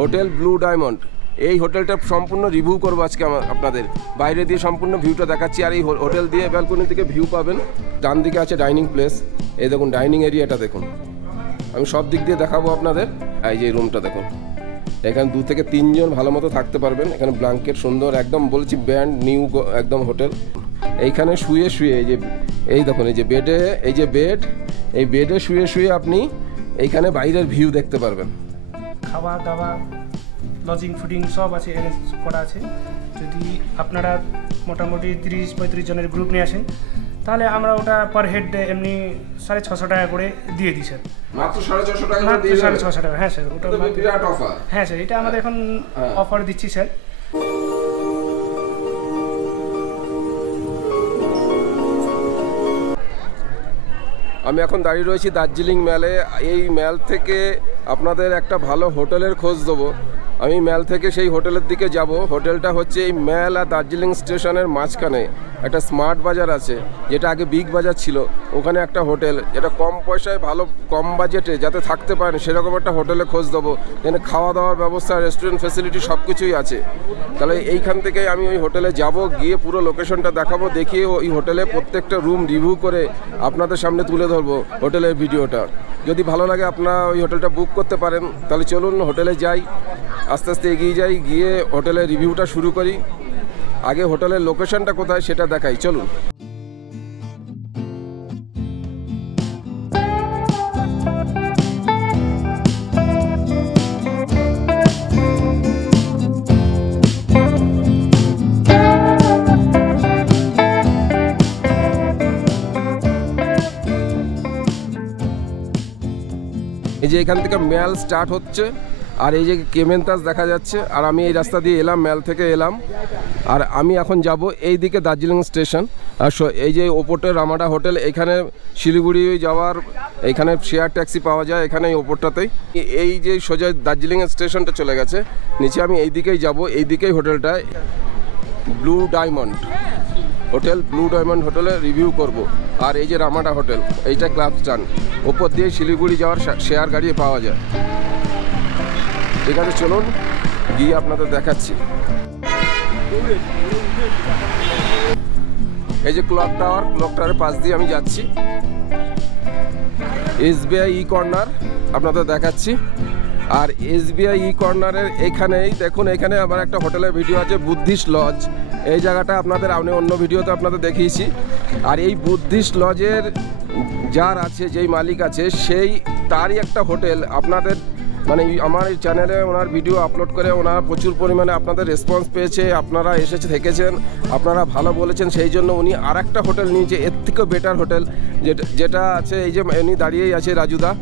Hotel blue diamond. এই হোটেলটা সম্পূর্ণ রিভিউ করবো আজকে আপনাদের, বাইরে দিয়ে সম্পূর্ণ ভিউটা দেখাচ্ছি। আর এই হোটেল দিয়ে ব্যালকনি থেকে ভিউ পাবেন। ডান দিকে আছে ডাইনিং প্লেস, এই দেখুন ডাইনিং এরিয়াটা দেখুন, আমি সব দিক দিয়ে দেখাবো আপনাদের। এই যে রুমটা দেখুন, এখানে 2 থেকে 3 জন ভালো মতো থাকতে পারবেন। এখানে ব্ল্যাঙ্কেট সুন্দর একদম, বলছি ব্র্যান্ড নিউ একদম হোটেল। এইখানে শুয়ে এই যে এই দেখুন, এই যে বেডে, এই যে বেড, এই বেডে শুয়ে আপনি এইখানে বাইরের ভিউ দেখতে পারবেন। খাওয়া দাওয়া লজিং ফুডিং সব আছে, অ্যারেঞ্জ করা আছে। যদি আপনারা মোটামুটি 30-35 জনের গ্রুপ নিয়ে আসেন তাহলে আমরা ওটা পার হেড এমনি 650 টাকা করে দিয়ে দিই স্যার। মাত্র 650 টাকা? মাত্র 650 টাকা, হ্যাঁ স্যার। ওটা বিরাট অফার। হ্যাঁ স্যার, এটা আমাদের এখন অফার দিচ্ছি স্যার। আমি এখন দাঁড়িয়ে রয়েছি দার্জিলিং ম্যালে। এই ম্যাল থেকে আপনাদের একটা ভালো হোটেলের খোঁজ দেবো। আমি ম্যাল থেকে সেই হোটেলের দিকে যাব। হোটেলটা হচ্ছে এই ম্যাল আর দার্জিলিং স্টেশনের মাঝখানে একটা স্মার্ট বাজার আছে, যেটা আগে বিগ বাজার ছিল। ওখানে একটা হোটেল, যেটা কম পয়সায় ভালো, কম বাজেটে যাতে থাকতে পারেন সেরকম একটা হোটেলে খোঁজ দেবো। এখানে খাওয়া দাওয়ার ব্যবস্থা, রেস্টুরেন্ট ফেসিলিটি সব কিছুই আছে। তাহলে এইখান থেকে আমি ওই হোটেলে যাব, গিয়ে পুরো লোকেশনটা দেখাবো, দেখিয়ে ওই হোটেলে প্রত্যেকটা রুম রিভিউ করে আপনাদের সামনে তুলে ধরবো হোটেলের ভিডিওটা। যদি ভালো লাগে আপনারা ওই হোটেলটা বুক করতে পারেন। তাহলে চলুন হোটেলে যাই, আস্তে আস্তে এগিয়ে যাই, গিয়ে হোটেলের রিভিউটা শুরু করি। আগে হোটেলের লোকেশনটা কোথায় সেটা দেখাই, চলুন। এই যে এখান থেকে ম্যাল স্টার্ট হচ্ছে, আর এই যে কেমেন্তাস দেখা যাচ্ছে। আর আমি এই রাস্তা দিয়ে এলাম, ম্যাল থেকে এলাম। আর আমি এখন যাব এই দিকে দার্জিলিং স্টেশন। আর এই যে ওপরটা রামাডা হোটেল, এখানে শিলিগুড়ি যাওয়ার এখানে শেয়ার ট্যাক্সি পাওয়া যায়, এখানে এই ওপরটাতেই। এই যে সোজা দার্জিলিং স্টেশনটা চলে গেছে, নিচে আমি এই দিকেই যাব। এই দিকেই হোটেলটা blue diamond hotel, blue diamond হোটেলে রিভিউ করব। আর এই যে রামাডা হোটেল, এইটা ক্লাব স্ট্যান্ড, ওপর দিয়ে শিলিগুড়ি যাওয়ার শেয়ার গাড়ি পাওয়া যায়। ঠিক আছে, চলুন গিয়ে আপনাদের দেখাচ্ছি। এই যে ক্লক টাওয়ার, ক্লক টাওয়ারের পাশ দিয়ে আমি যাচ্ছি। SBI ই কর্নার আপনাদের দেখাচ্ছি। আর SBI ই কর্নারের এখানেই দেখুন, এখানে আমার একটা হোটেলের ভিডিও আছে, বুদ্ধিস্ট লজ। এই জায়গাটা আপনাদের আমি অন্য ভিডিওতে আপনাদের দেখিয়েছি। আর এই বুদ্ধিস্ট লজের যার আছে, যেই মালিক আছে, সেই তারই একটা হোটেল আপনাদের, মানে আমার এই চ্যানেলে ওনার ভিডিও আপলোড করে ওনার প্রচুর পরিমাণে আপনাদের রেসপন্স পেয়েছে। আপনারা এসেছে থেকেছেন, আপনারা ভালো বলেছেন, সেই জন্য উনি আর একটা হোটেল নিয়েছে, এর থেকেও বেটার হোটেল, যেটা আছে এই যে উনি দাঁড়িয়েই আছে, রাজুদা।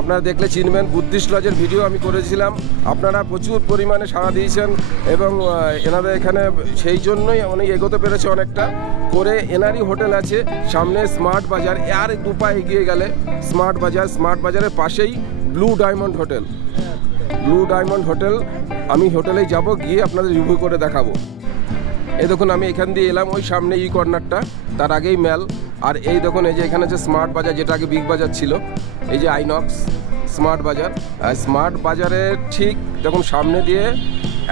আপনারা দেখলে চিনবেন। বুদ্ধিস্ট লজের ভিডিও আমি করেছিলাম, আপনারা প্রচুর পরিমাণে সাড়া দিয়েছেন এবং এনাদের এখানে সেই জন্যই উনি এগোতে পেরেছে অনেকটা করে। এনারই হোটেল আছে সামনে স্মার্ট বাজার, আর 2 পা এগিয়ে গেলে স্মার্ট বাজার। স্মার্ট বাজারের পাশেই blue diamond hotel. Blue diamond hotel, আমি হোটেলেই যাব, গিয়ে আপনাদের রিভিউ করে দেখাবো। এই দেখুন আমি এখান দিয়ে এলাম, ওই সামনে ই কর্নারটা, তার আগেই ম্যাল। আর এই দেখুন, এই যে এখানে যে স্মার্ট বাজার, যেটা আগে বিগ বাজার ছিল, এই যে আইনক্স স্মার্ট বাজার। আর স্মার্ট বাজারের ঠিক দেখুন সামনে দিয়ে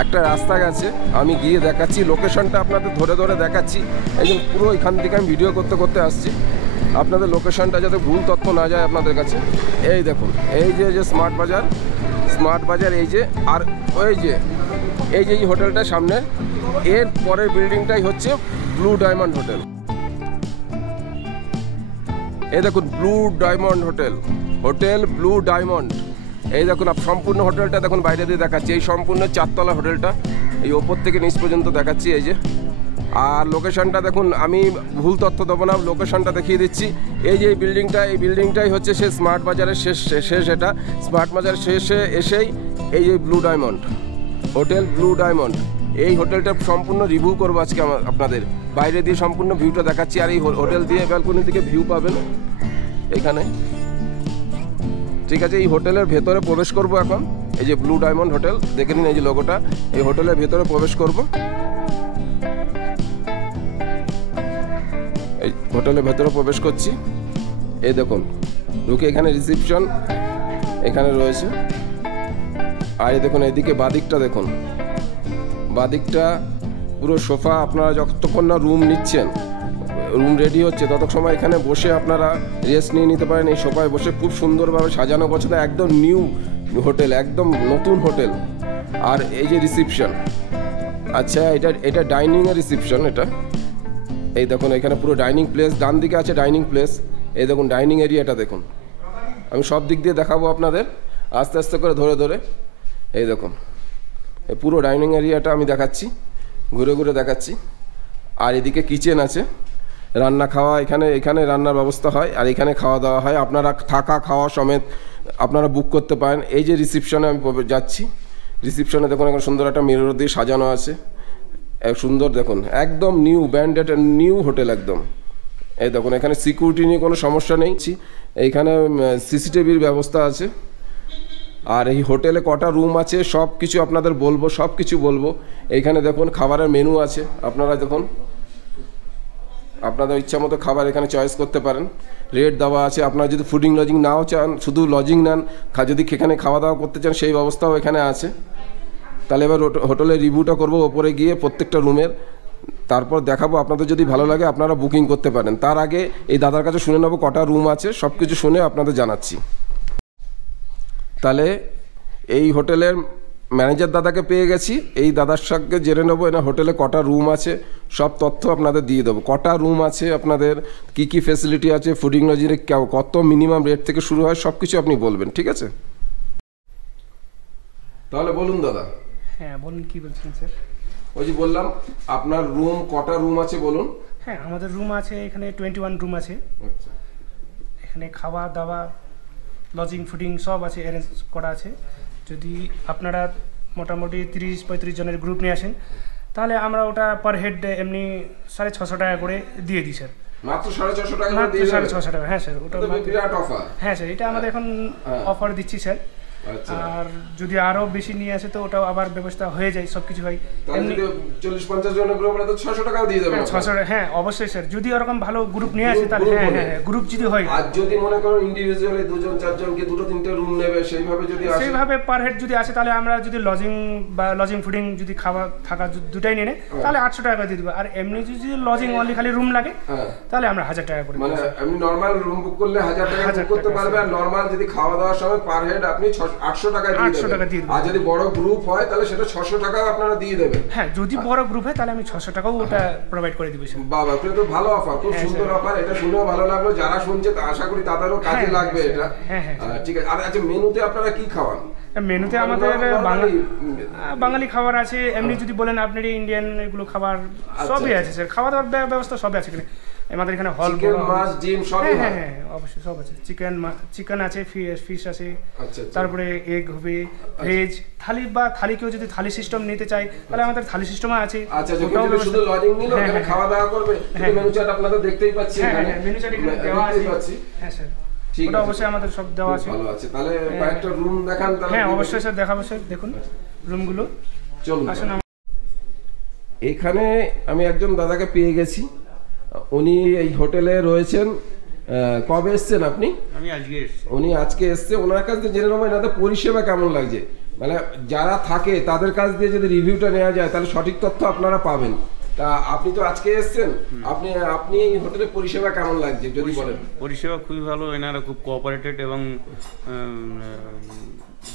একটা রাস্তা গেছে, আমি গিয়ে দেখাচ্ছি লোকেশনটা, আপনাদের ধরে ধরে দেখাচ্ছি। এই যে পুরো এখান থেকে আমি ভিডিও করতে করতে আসছি, আপনাদের লোকেশনটা যাতে ভুল তথ্য না যায় আপনাদের কাছে। এই দেখুন, এই যে স্মার্ট বাজার, স্মার্ট বাজার এই যে। আর ওই যে এই যে হোটেলটা সামনে, এর পরের বিল্ডিংটাই হচ্ছে ব্লু ডায়মন্ড হোটেল। এই দেখুন blue diamond hotel, hotel blue diamond. এই দেখুন সম্পূর্ণ হোটেলটা দেখুন বাইরে দিয়ে দেখাচ্ছি। এই সম্পূর্ণ 4 তলা হোটেলটা, এই ওপর থেকে নিচ পর্যন্ত দেখাচ্ছি। এই যে, আর লোকেশনটা দেখুন, আমি ভুল তথ্য দেবো না, লোকেশনটা দেখিয়ে দিচ্ছি। এই যে এই বিল্ডিংটা, এই বিল্ডিংটাই হচ্ছে সে স্মার্ট বাজারের শেষ এটা। স্মার্ট বাজারের শেষে এসেই এই যে blue diamond hotel, blue diamond. এই হোটেলটা সম্পূর্ণ রিভিউ করবো আজকে আপনাদের, বাইরে দিয়ে সম্পূর্ণ ভিউটা দেখাচ্ছি। আর এই হোটেল দিয়ে ব্যালকনি থেকে ভিউ পাবেন এখানে। ঠিক আছে, এই হোটেলের ভেতরে প্রবেশ করব এখন। এই যে ব্লু ডায়মন্ড হোটেল, দেখে নিন এই যে লোগোটা। এই হোটেলের ভেতরে প্রবেশ করব, এই হোটেলের ভেতরে প্রবেশ করছি। এই দেখুন ঢুকে এখানে রিসেপশন এখানে রয়েছে। আর এই দেখুন এদিকে বাদিকটা দেখুন, বাদিকটা পুরো সোফা। আপনারা যতক্ষণ না রুম নিচ্ছেন, রুম রেডি হচ্ছে, ততক্ষণ সময় এখানে বসে আপনারা রেস্ট নিয়ে নিতে পারেন। এই সোফায় বসে খুব সুন্দরভাবে সাজানো গোছানো, একদম নিউ হোটেল, একদম নতুন হোটেল। আর এই যে রিসিপশন, আচ্ছা এটা ডাইনিংয়ের রিসিপশন। এটা এই দেখুন এখানে পুরো ডাইনিং প্লেস, ডান দিকে আছে ডাইনিং প্লেস। এই দেখুন ডাইনিং এরিয়াটা দেখুন, আমি সব দিক দিয়ে দেখাবো আপনাদের আস্তে আস্তে করে ধরে ধরে। এই দেখুন এই পুরো ডাইনিং এরিয়াটা আমি দেখাচ্ছি, ঘুরে ঘুরে দেখাচ্ছি। আর এদিকে কিচেন আছে, রান্না খাওয়া এখানে রান্নার ব্যবস্থা হয়, আর এখানে খাওয়া দাওয়া হয়। আপনারা থাকা খাওয়া সমেত আপনারা বুক করতে পারেন। এই যে রিসিপশনে আমি যাচ্ছি, রিসিপশনে দেখুন এখন সুন্দর একটা মিরর দিয়ে সাজানো আছে, সুন্দর দেখুন, একদম নিউ ব্র্যান্ডেড নিউ হোটেল একদম। এই দেখুন এখানে সিকিউরিটি নিয়ে কোনো সমস্যা নেই, এইখানে সিসিটিভির ব্যবস্থা আছে। আর এই হোটেলে কটা রুম আছে সব কিছু আপনাদের বলবো, সব কিছু বলবো। এইখানে দেখুন খাবারের মেনু আছে, আপনারা দেখুন আপনাদের ইচ্ছা মতো খাবার এখানে চয়েস করতে পারেন, রেট দেওয়া আছে। আপনারা যদি ফুডিং লজিং নাও চান, শুধু লজিং নেন, যদি এখানে খাওয়া দাওয়া করতে চান সেই ব্যবস্থাও এখানে আছে। তাহলে এবার হোটেলের রিভিউটা করবো ওপরে গিয়ে প্রত্যেকটা রুমের, তারপর দেখাবো। আপনাদের যদি ভালো লাগে আপনারা বুকিং করতে পারেন। তার আগে এই দাদার কাছে শুনে নেবো কটা রুম আছে, সব কিছু শুনে আপনাদের জানাচ্ছি। তাহলে এই হোটেলের ম্যানেজার দাদাকে পেয়ে গেছি, এই দাদার সঙ্গে জেনে নেবো এনার হোটেলে কটা রুম আছে, সব তথ্য আপনাদের দিয়ে দেবো। কটা রুম আছে আপনাদের, কি কি ফেসিলিটি আছে, ফুডিং লজিংয়ে কত মিনিমাম রেট থেকে শুরু হয়, সব কিছু আপনি বলবেন, ঠিক আছে? তাহলে বলুন দাদা। হ্যাঁ বলুন, কি বলছেন স্যার? ওই যে বললাম আপনার রুম কটা রুম আছে বলুন। হ্যাঁ আমাদের রুম আছে এখানে 21 রুম আছে। আচ্ছা, এখানে খাওয়া দাওয়া লজিং ফুডিং সব আছে, অ্যারেঞ্জ করা আছে। যদি আপনারা মোটামুটি 30-35 জনের গ্রুপ নিয়ে আসেন, তাহলে আমরা ওটা পার হেড এমনি 650 টাকা করে দিয়ে দিই স্যার। মাত্র 650 টাকা মাত্র দিয়ে 650 টাকা। হ্যাঁ স্যার, ওটা বিরাট অফার। হ্যাঁ স্যার, এটা আমাদের এখন অফার দিচ্ছি স্যার। আচ্ছা, আর যদি আরো বেশি নিয়ে আসে তো ওটাও আবার ব্যবস্থা হয়ে যায়, সবকিছু হয়। এমনি 40-50 জনের গ্রুপ হলে তো 600 টাকাও দিয়ে দেবেন। 600, হ্যাঁ অবশ্যই স্যার, যদি ওরকম ভালো গ্রুপ নিয়ে আসে তাহলে হ্যাঁ হ্যাঁ গ্রুপ যদি হয়। আর যদি মনে করুন ইন্ডিভিজুয়ালি 2-4 কে 2-3টে রুম নেবে, সেইভাবে যদি আসে, সেইভাবে পার হেড যদি আসে, তাহলে আমরা যদি লজিং ফুডিং যদি খাওয়া থাকা দুটাই নিয়ে নেই, তাহলে 800 টাকা দিয়ে দিব। আর এমনি যদি লজিং অনলি খালি রুম লাগে, তাহলে আমরা 1000 টাকা করে। মানে এমনি নরমাল রুম বুক করলে 1000 টাকা বুক করতে পারবে, আর নরমাল যদি খাওয়া দাওয়ার সময় পার হেড আপনি 800 টাকা দিয়ে দেবেন। আর যদি বড় গ্রুপ হয় তাহলে সেটা 600 টাকা আপনারা দিয়ে দেবেন। হ্যাঁ যদি বড় গ্রুপ হয় তাহলে আমি 600 টাকাও ওটা প্রোভাইড করে দিব স্যার। বাবা, এটা তো ভালো অফার, খুব সুন্দর অফার। এটা শুনেও ভালো লাগলো, যারা শুনছে তা আশা করি তাদেরও কাজে লাগবে এটা। হ্যাঁ হ্যাঁ ঠিক আছে। আর আচ্ছা, মেনুতে আপনারা কি খাওয়ান? মেনুতে আমাদের বাঙালি খাবার আছে, এমনি যদি বলেন আপনি ইন্ডিয়ান এগুলো খাবার সবই আছে স্যার। খাওয়া দাওয়ার ব্যবস্থা সবই আছে এখানে। আমাদের এখানে হল, মাছ, ডিম সব। হ্যাঁ হ্যাঁ অবশ্যই সব আছে। চিকেন আছে, ফিশ আছে, তারপরে এগ হবে, ভেজ থালি বা থালি, কেউ যদি থালি সিস্টেম নিতে চায় তাহলে আমাদের থালি সিস্টেম আছে। আচ্ছা, শুধু লজিং নিল, এখানে খাওয়া দাওয়া করবে, মেনু চার্ট আপনাদের দেখতেই পাচ্ছি এখানে। হ্যাঁ মেনু চার্ট এখানে দেওয়া আছে। হ্যাঁ স্যার, ওটা অবশ্যই আমাদের সব দেওয়া আছে। ভালো আছে। তাহলে কয়েকটা রুম দেখান তাহলে। হ্যাঁ অবশ্যই স্যার, দেখাবো স্যার। দেখুন রুমগুলো, চলুন আসুন। এখানে আমি একজন দাদাকে পেয়ে গেছি, উনি এই হোটেলে রয়েছেন। কবে এসছেন আপনি? আমি আজকে এসেছি। উনি আজকে এসছে। ওনার কাছ থেকে জেনে নেবো এনাদের পরিষেবা কেমন লাগছে, মানে যারা থাকে তাদের কাছ দিয়ে যদি রিভিউটা নেওয়া যায় তাহলে সঠিক তথ্য আপনারা পাবেন। তা আপনি তো আজকে এসছেন, আপনি এই হোটেলের পরিষেবা কেমন লাগছে যদি বলেন? পরিষেবা খুবই ভালো, এনারা খুব কোঅপারেটেড এবং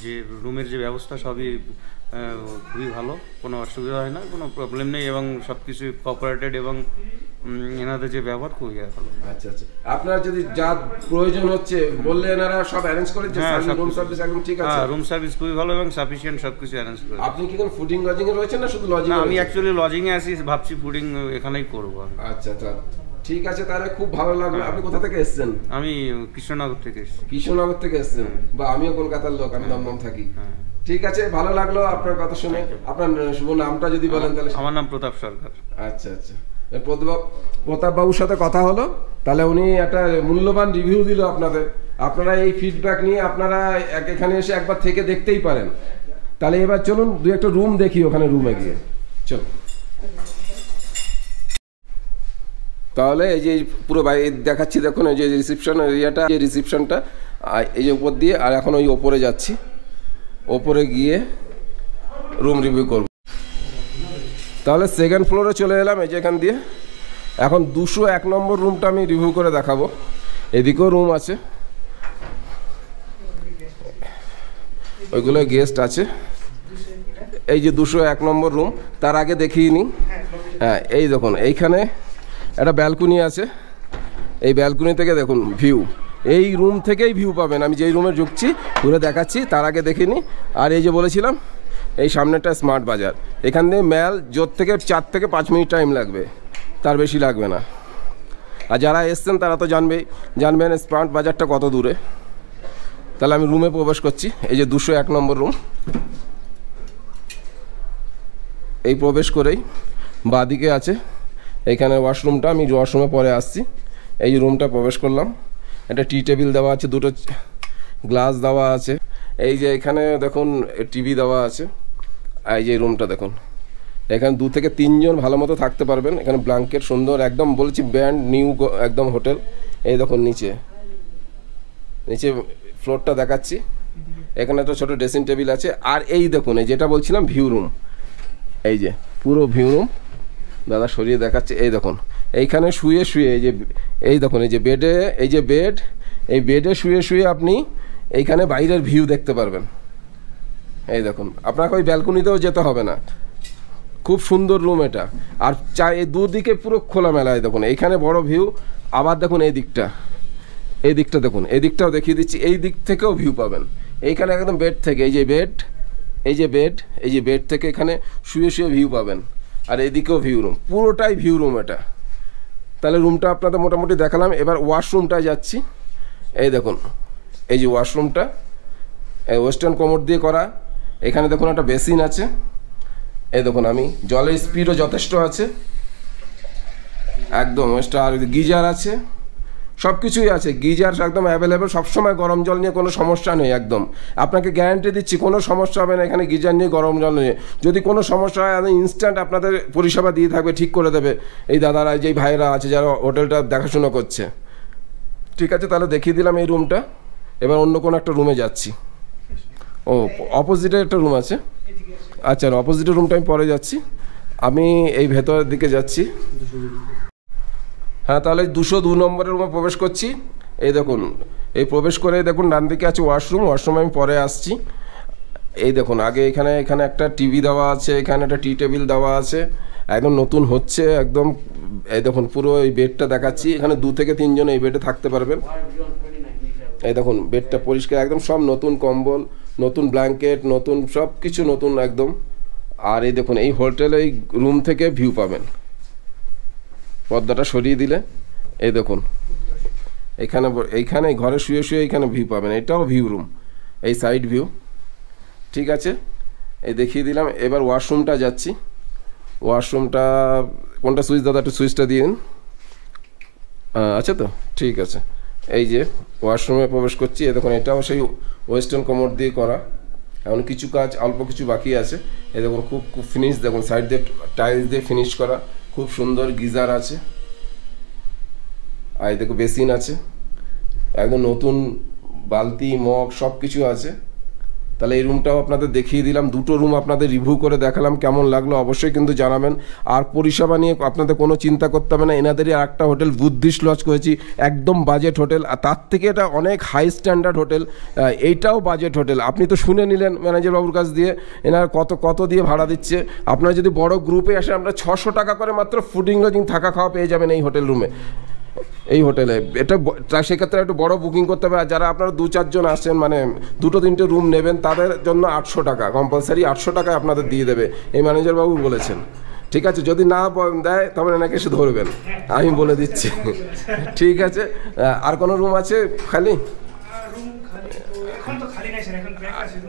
যে রুমের যে ব্যবস্থা সবই খুবই ভালো, কোনো অসুবিধা হয় না, কোনো প্রবলেম নেই, এবং সব কিছু কোঅপারেটেড এবং এনাদের যে ব্যবহার খুবই ভালো। আচ্ছা আচ্ছা, আপনার যদি যা প্রয়োজন হচ্ছে বললে এনারা সব অ্যারেঞ্জ করে দিচ্ছে? রুম সার্ভিস একদম ঠিক আছে? হ্যাঁ, রুম সার্ভিস খুবই ভালো এবং সাফিসিয়েন্ট, সবকিছু অ্যারেঞ্জ করে। আপনি কি কোন ফুডিং লজিং এ রয়েছেন না শুধু লজিং? আমি অ্যাকচুয়ালি লজিং এ আছি, ভাবছি ফুডিং এখানেই করব। আচ্ছা আচ্ছা, ঠিক আছে, তাহলে খুব ভালো লাগলো। আপনি কোথা থেকে এসেছেন? আমি কৃষ্ণনগর থেকে এসেছি। কৃষ্ণনগর থেকে এসেছেন? বা আমিও কলকাতার লোক, আমি দমদম থাকি। ঠিক আছে, ভালো লাগলো আপনার কথা শুনে। আপনার শুভ নামটা যদি বলেন তাহলে। আমার নাম প্রতাপ সরকার। আচ্ছা আচ্ছা, প্রতাপ বাবুর সাথে কথা হলো, তাহলে উনি একটা মূল্যবান রিভিউ দিল আপনাদের। আপনারা এই ফিডব্যাক নিয়ে আপনারা এখানে এসে একবার থেকে দেখতেই পারেন। তাহলে এবার চলুন দু একটা রুম দেখি, ওখানে রুমে গিয়ে চলুন। তাহলে এই যে পুরো বাইরে দেখাচ্ছি, দেখুন এই যে রিসেপশন এরিয়াটা, যে রিসেপশনটা এই যে উপর দিয়ে, আর এখন ওই ওপরে যাচ্ছি। ওপরে গিয়ে রুম রিভিউ করব। তাহলে সেকেন্ড ফ্লোরে চলে এলাম এই যে এখান দিয়ে। এখন 201 নম্বর রুমটা আমি রিভিউ করে দেখাবো। এদিকেও রুম আছে, ওইগুলো গেস্ট আছে। এই যে 201 নম্বর রুম, তার আগে দেখিয়ে নিই। হ্যাঁ, এই দেখুন এইখানে একটা ব্যালকনি আছে। এই ব্যালকনি থেকে দেখুন ভিউ, এই রুম থেকেই ভিউ পাবেন। আমি যেই রুমে ঢুকছি ঘুরে দেখাচ্ছি, তার আগে দেখে নিই। আর এই যে বলেছিলাম এই সামনেটা স্মার্ট বাজার, এখান থেকে ম্যাল জোর থেকে 4 থেকে 5 মিনিট টাইম লাগবে, তার বেশি লাগবে না। আর যারা এসছেন তারা তো জানবেন স্মার্ট বাজারটা কত দূরে। তাহলে আমি রুমে প্রবেশ করছি। এই যে 201 নম্বর রুম, এই প্রবেশ করেই বাঁদিকে আছে এইখানে ওয়াশরুমটা। আমি ওয়াশরুমে পরে আসছি। এই যে রুমটা প্রবেশ করলাম, একটা টি টেবিল দেওয়া আছে, 2টো গ্লাস দেওয়া আছে। এই যে এখানে দেখুন টিভি দেওয়া আছে। এই যে রুমটা দেখুন, এখানে 2 থেকে 3 জন ভালো মতো থাকতে পারবেন। এখানে ব্ল্যাঙ্কেট সুন্দর একদম, বলেছি ব্র্যান্ড নিউ একদম হোটেল। এই দেখুন নিচে ফ্লোরটা দেখাচ্ছি, এখানে একটা ছোটো ড্রেসিং টেবিল আছে। আর এই দেখুন এই যেটা বলছিলাম ভিউ রুম, এই যে পুরো ভিউ রুম দাদা সরিয়ে দেখাচ্ছে। এই দেখুন এইখানে শুয়ে এই যে এই দেখুন এই যে বেডে, এই যে বেড, এই বেডে শুয়ে আপনি এইখানে বাইরের ভিউ দেখতে পারবেন। এই দেখুন, আপনাকে ওই ব্যালকনিতেও যেতে হবে না। খুব সুন্দর রুম এটা। আর এই দুদিকে পুরো খোলামেলা। দেখুন এইখানে বড় ভিউ। আবার দেখুন এই দিকটা দেখুন, এই দিকটাও দেখিয়ে দিচ্ছি। এই দিক থেকেও ভিউ পাবেন এইখানে একদম বেড থেকে। এই যে বেড থেকে এখানে শুয়ে ভিউ পাবেন। আর এইদিকেও ভিউ রুম, পুরোটাই ভিউ রুম এটা। তাহলে রুমটা আপনাদের মোটামুটি দেখালাম। এবার ওয়াশরুমটায় যাচ্ছি। এই দেখুন এই যে ওয়াশরুমটা ওয়েস্টার্ন কোমোড দিয়ে করা। এখানে দেখুন একটা বেসিন আছে। এই দেখুন আমি জলের স্পিডও যথেষ্ট আছে একদম। আর গিজার আছে, সব কিছুই আছে। গিজার একদম অ্যাভেলেবেল, সবসময় গরম জল নিয়ে কোনো সমস্যা নেই একদম। আপনাকে গ্যারান্টি দিচ্ছি কোনো সমস্যা হবে না এখানে গিজার নিয়ে, গরম জল নিয়ে। যদি কোনো সমস্যা হয় আমি ইনস্ট্যান্ট আপনাদের পরিষেবা দিয়ে থাকবে, ঠিক করে দেবে এই দাদারা, যেই ভাইয়েরা আছে যারা হোটেলটা দেখাশুনো করছে। ঠিক আছে, তাহলে দেখিয়ে দিলাম এই রুমটা। এবার অন্য কোনো একটা রুমে যাচ্ছি। ও অপোজিটে একটা রুম আছে। আচ্ছা, অপোজিটের রুমটা আমি পরে যাচ্ছি। আমি এই ভেতরের দিকে যাচ্ছি। হ্যাঁ, তাহলে 202 নম্বরের রুমে প্রবেশ করছি। এই দেখুন, এই প্রবেশ করে দেখুন ডান দিকে আছে ওয়াশরুমে আমি পরে আসছি। এই দেখুন আগে এখানে একটা টিভি দেওয়া আছে, এখানে একটা টি টেবিল দেওয়া আছে, একদম নতুন হচ্ছে একদম। এই দেখুন পুরো এই বেডটা দেখাচ্ছি। এখানে 2 থেকে 3 জন এই বেডে থাকতে পারবেন। এই দেখুন বেডটা পরিষ্কার একদম, সব নতুন কম্বল, নতুন ব্ল্যাঙ্কেট, নতুন সব কিছু নতুন একদম। আর এই দেখুন এই হোটেলে এই রুম থেকে ভিউ পাবেন। পর্দাটা সরিয়ে দিলে এই দেখুন এইখানে ঘরে শুয়ে এইখানে ভিউ পাবেন। এটাও ভিউ রুম, এই সাইড ভিউ। ঠিক আছে, এই দেখিয়ে দিলাম। এবার ওয়াশরুমটা যাচ্ছি। ওয়াশরুমটা কোনটা সুইচ দাদা, একটু সুইচটা দিয়ে দিন। আচ্ছা তো ঠিক আছে। এই যে ওয়াশরুমে প্রবেশ করছি। এই দেখুন এটাও সেই ওয়েস্টার্ন কোমোড দিয়ে করা। এখন কিছু কাজ অল্প কিছু বাকি আছে। এই দেখুন খুব ফিনিশ, দেখুন সাইড দিয়ে টাইলস দিয়ে ফিনিশ করা, খুব সুন্দর। গিজার আছে, আর দেখো বেসিন আছে, একদম নতুন বালতি মগ সব কিছু আছে। তাহলে এই রুমটাও আপনাদের দেখিয়ে দিলাম। 2টো রুম আপনাদের রিভিউ করে দেখালাম, কেমন লাগলো অবশ্যই কিন্তু জানাবেন। আর পরিষেবা নিয়ে আপনাদের কোনো চিন্তা করতে হবে না। এনাদেরই আর একটা হোটেল বুদ্ধিস্ট লজ করেছি, একদম বাজেট হোটেল। আর তার থেকে এটা অনেক হাই স্ট্যান্ডার্ড হোটেল, এইটাও বাজেট হোটেল। আপনি তো শুনে নিলেন ম্যানেজার বাবুর কাছ দিয়ে এনার কত দিয়ে ভাড়া দিচ্ছে। আপনারা যদি বড় গ্রুপে আসেন, আমরা 600 টাকা করে মাত্র ফুডিং লজিং থাকা খাওয়া পেয়ে যাবেন এই হোটেল রুমে, এই হোটেলে। এটা সেক্ষেত্রে একটু বড় বুকিং করতে হবে। আর যারা আপনারা 2-4 জন আসেন, মানে 2-3টে রুম নেবেন, তাদের জন্য 800 টাকা কম্পালসারি, 800 টাকায় আপনাদের দিয়ে দেবে এই ম্যানেজার বাবু বলেছেন। ঠিক আছে, যদি না দেয় তবে এনাকে এসে ধরবেন, আমি বলে দিচ্ছি। ঠিক আছে, আর কোনো রুম আছে খালি?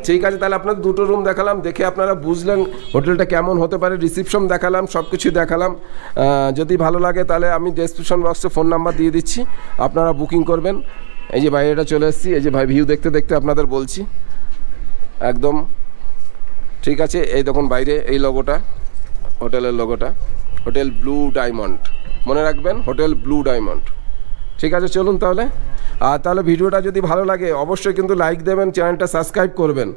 ঠিক আছে, তাহলে আপনার 2টো রুম দেখালাম। দেখে আপনারা বুঝলেন হোটেলটা কেমন হতে পারে। রিসিপশন দেখালাম, সব কিছু দেখালাম। যদি ভালো লাগে তাহলে আমি ডেসক্রিপশন বক্সে ফোন নাম্বার দিয়ে দিচ্ছি, আপনারা বুকিং করবেন। এই যে বাইরেটা চলে এসেছি, এই যে ভাই ভিউ দেখতে আপনাদের বলছি একদম। ঠিক আছে, এই দেখুন বাইরে এই লোগোটা, হোটেলের লোগোটা, হোটেল ব্লু ডায়মন্ড, মনে রাখবেন হোটেল ব্লু ডায়মন্ড। ঠিক আছে, চলুন তাহলে। আর তাহলে ভিডিওটা যদি ভালো লাগে অবশ্যই কিন্তু লাইক দেবেন, চ্যানেলটা সাবস্ক্রাইব করবেন।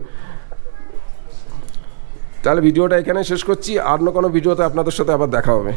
তাহলে ভিডিওটা এখানে শেষ করছি, আর কোনো ভিডিওতে আপনাদের সাথে আবার দেখা হবে।